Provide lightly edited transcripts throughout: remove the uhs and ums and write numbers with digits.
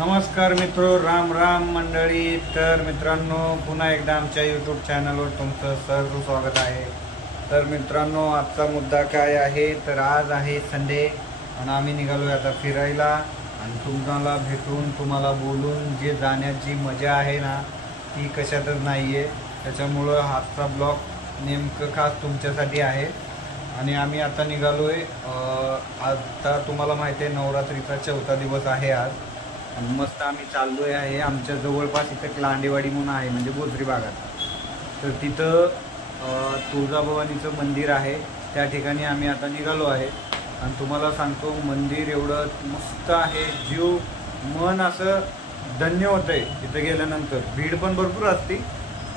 नमस्कार मित्रो, राम राम मंडळी। तर मित्रांनो, पुन्हा एकदा आमच्या यूट्यूब चॅनलवर तुमचं सहर्ष स्वागत आहे। तर मित्रांनो, आजचा मुद्दा काय आहे तर आज आहे संडे आणि आम्ही निघालोय आता फिरायला आणि तुम्हाला भेटून तुम्हाला बोलून जे जाण्याची मजा आहे ना ती कशातच नाही आहे। त्याच्यामुळं आजचा ब्लॉग नेमकं खास तुमच्यासाठी आहे। आणि आम्ही आता निघालोय। आता तुम्हाला माहिती आहे नवरात्रीचा 4था दिवस आहे आज आणि मस्त आम्ही चाललोय आहे। आमच्या जवळपास इथं लांडेवाडी म्हणून आहे, म्हणजे बोजरी भागात। तर तिथं तुळजाभवानीचं मंदिर आहे, त्या ठिकाणी आम्ही आता निघालो आहे। आणि तुम्हाला सांगतो मंदिर एवढं मस्त आहे, जीव मन असं धन्य होतं आहे तिथं गेल्यानंतर। भीड पण भरपूर असते,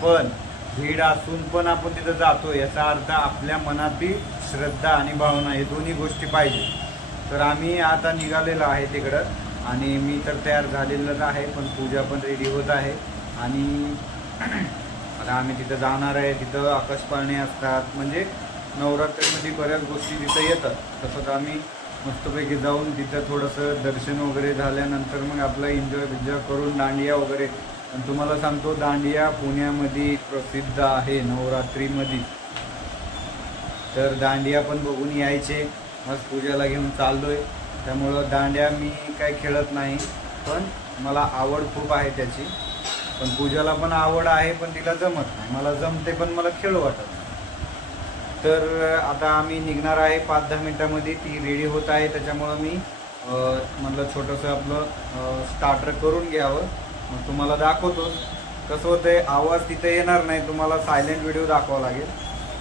पण भीड असून पण आपण तिथं जातो याचा अर्थ आपल्या मनातील श्रद्धा आणि भावना हे दोन्ही गोष्टी पाहिजे। तर आम्ही आता निघालेलो आहे तिकडं आणि मी तर तयार झालेलंच आहे, पण पूजा पण रेडी होत आहे। आणि आता आम्ही तिथं जाणार आहे। तिथं आकाशपाळणे असतात, म्हणजे नवरात्रीमध्ये बऱ्याच गोष्टी तिथं येतात। तसंच आम्ही मस्तपैकी जाऊन तिथं थोडंसं दर्शन वगैरे झाल्यानंतर मग आपलं एन्जॉय करून दांडिया वगैरे। आणि तुम्हाला सांगतो दांडिया पुण्यामध्ये प्रसिद्ध आहे नवरात्रीमध्ये, तर दांडिया पण बघून यायचे। मस्त पूजाला घेऊन चाललोय, त्यामुळं दांड्या मी काय खेळत नाही, पण मला आवड खूप आहे त्याची। पण पूजाला पण आवड आहे, पण तिला जमत नाही। मला जमते पण मला खेळू वाटत नाही। तर आता आम्ही निघणार आहे 5-10 मिनिटांमध्ये। ती रेडी होत आहे, त्याच्यामुळं मी म्हटलं छोटंसं आपलं स्टार्टर करून घ्यावं। मग तुम्हाला दाखवतो कसं होतंय। आवाज तिथे येणार नाही, तुम्हाला सायलेंट व्हिडिओ दाखवावा लागेल।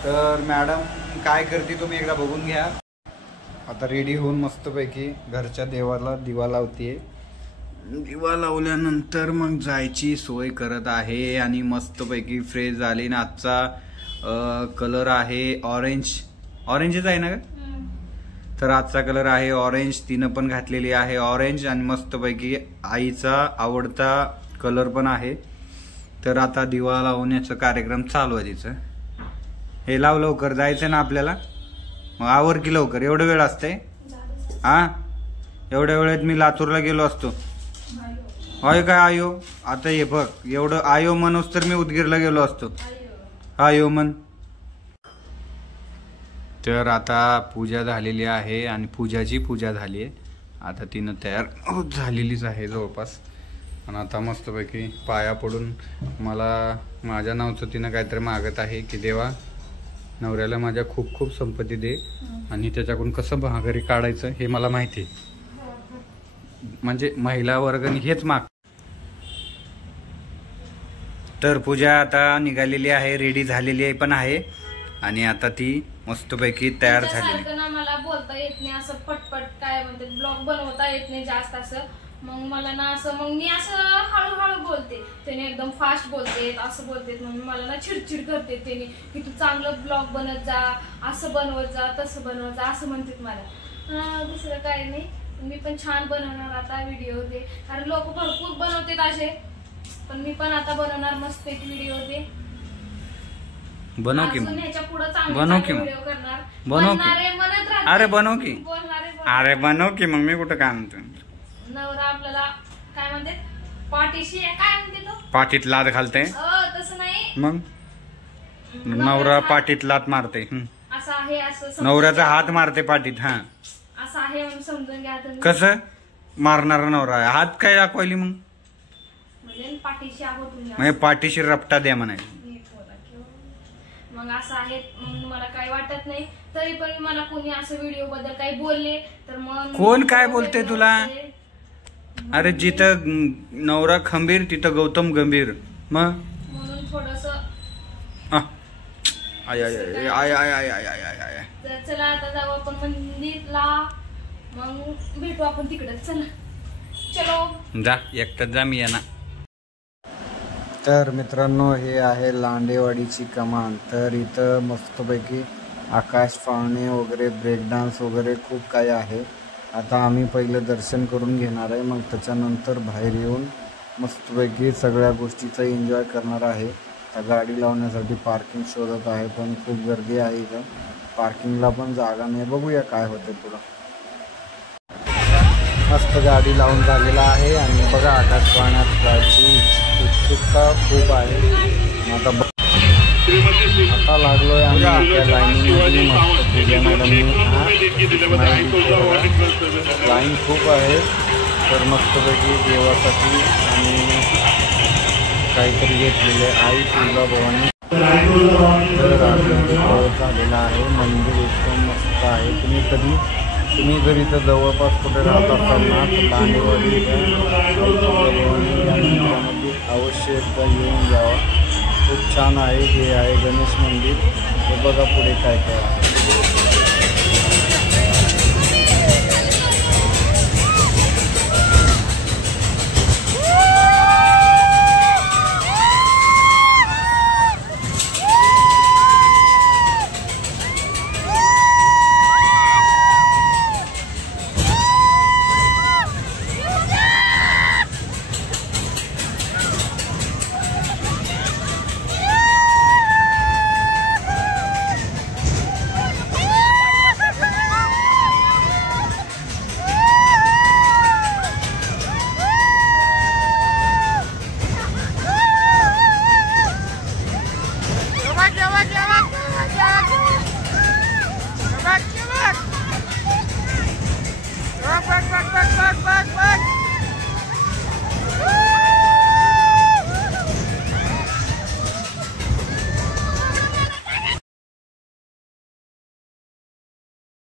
तर मॅडम काय करते तुम्ही एकदा बघून घ्या। आता रेडी होऊन मस्तपैकी घरच्या देवाला दिवा लावते। दिवा लावल्यानंतर मग जायची सोय करत आहे आणि मस्तपैकी फ्रेश झाली ना। आजचा कलर आहे ऑरेंजच आहे ना का? तर आजचा कलर आहे ऑरेंज, तिनं पण घातलेली आहे ऑरेंज आणि मस्तपैकी आईचा आवडता कलर पण आहे। तर आता दिवा लावण्याचा कार्यक्रम चालू आहे तिचं। हे लाव लवकर, जायचं ना आपल्याला, मग आवर की लवकर। एवढं वेळ असते हा? एवढ्या वेळेत मी लातूरला गेलो असतो। होय काय आयो? आता ये बघ, एवढं आयो म्हणूस तर मी उदगीरला गेलो असतो। आयो म्हण। तर आता पूजा झालेली आहे आणि पूजाची पूजा झाली आहे। आता तिनं तयार झालेलीच आहे जवळपास। आणि आता मस्तपैकी पाया पडून मला माझ्या नावचं तिनं काहीतरी मागत आहे की देवा नवऱ्याला माझ्या खूप खूप संपत्ती दे आणि त्याच्याकडून कसं महागारी काढायचं हे मला माहिती आहे। म्हणजे महिला वर्गाने हेच माग। तर पूजा आता निघालेली आहे, रेडी झालेली आहे पण आहे आणि आता ती मस्तपैकी तयार झालेली। मला बोलता येत नाही असं पटपट, काय म्हणते ब्लॉग बनवता येत नाही जास्त असं। मग मला ना असं, मग मी असं हळूहळू बोलते, त्याने एकदम फास्ट बोलते, असं बोलते। मग मला ना चिडचिड करते त्याने की तू चांगलं ब्लॉग बनत जा, असं बनवत जा, तसं बनवत जा, असं म्हणते मला। दुसरं काय नाही, मी पण छान बनवणार आता व्हिडिओ दे, कारण लोक भरपूर बनवतात असे, पण मी पण आता बनवणार मस्त एक व्हिडिओ दे। बनव की ह्याच्या पुढे बनव की व्हिडिओ करणार, बनव की अरे बनव की अरे बनव की। मग मी कुठं काय म्हणतो, नवरा आपल्याला काय म्हणते पाठीशी काय म्हणते तो, पाठीत लात घालते तसं नाही। मग नवरा पाठीत लात मारते, असं आहे, असं नवऱ्याचा हात मारते पाठीत। हा असं आहे म्हणून समजून घ्या तुम्ही। कसं मारणारा नवरा आहे, हात काय दाखवायली मग? म्हणजे पाठीशी आहो तुम्ही, म्हणजे पाठीशी रपटा द्या म्हणायचं। मग असं आहे, मग मला काही वाटत नाही। तरी पण मला कोणी असं व्हिडिओ बद्दल काही बोलले तर मग कोण काय बोलते तुला? अरे जिथं नवरा खंबीर तिथं गौतम गंभीर। मग म्हणून थोडस I I I I I I I I I. चला आता जाऊ आपण मंदिरला, मग भेटू आपण तिकडे। चला चलो, जा एकटाच जा, मी येणार। तर मित्रांनो, हे आहे लांडेवाडीची कमान। तर इथं मस्तपैकी आकाश पाळणे वगैरे, ब्रेक डान्स वगैरे खूप काही आहे। आता आम्ही पहिलं दर्शन करून घेणार आहे, मग त्याच्यानंतर बाहेर येऊन मस्तपैकी सगळ्या गोष्टीचा एन्जॉय करणार आहे। आता गाडी लावण्यासाठी पार्किंग शोधत आहे, पण खूप गर्दी आहे इथं, पार्किंगला पण जागा नाही। बघूया काय होते पुढं। मस्त गाडी लावून झालेला आहे आणि बघा आकाश पाहण्यात जायची उत्सुकता खूप आहे। आता लागलोय आम्ही त्या लाईनमध्ये। मस्त पूजा मॅडमनी लाईन खूप आहे तर मस्तपैकी देवासाठी आणि काहीतरी घेतलेले आई तुळजा भवानी तर आतमध्ये प्रवेश झालेला आहे। मंदिर एकदम मस्त आहे। तुम्ही जर इथं जवळपास कुठे राहत असाल ना तर दांडेवाडी आई तुळजा भवानी या मंदिरामध्ये अवश्य एकदा येऊन जावा। खूप छान आहे। हे आहे गणेश मंदिर। हे बघा पुढे काय काय आहे।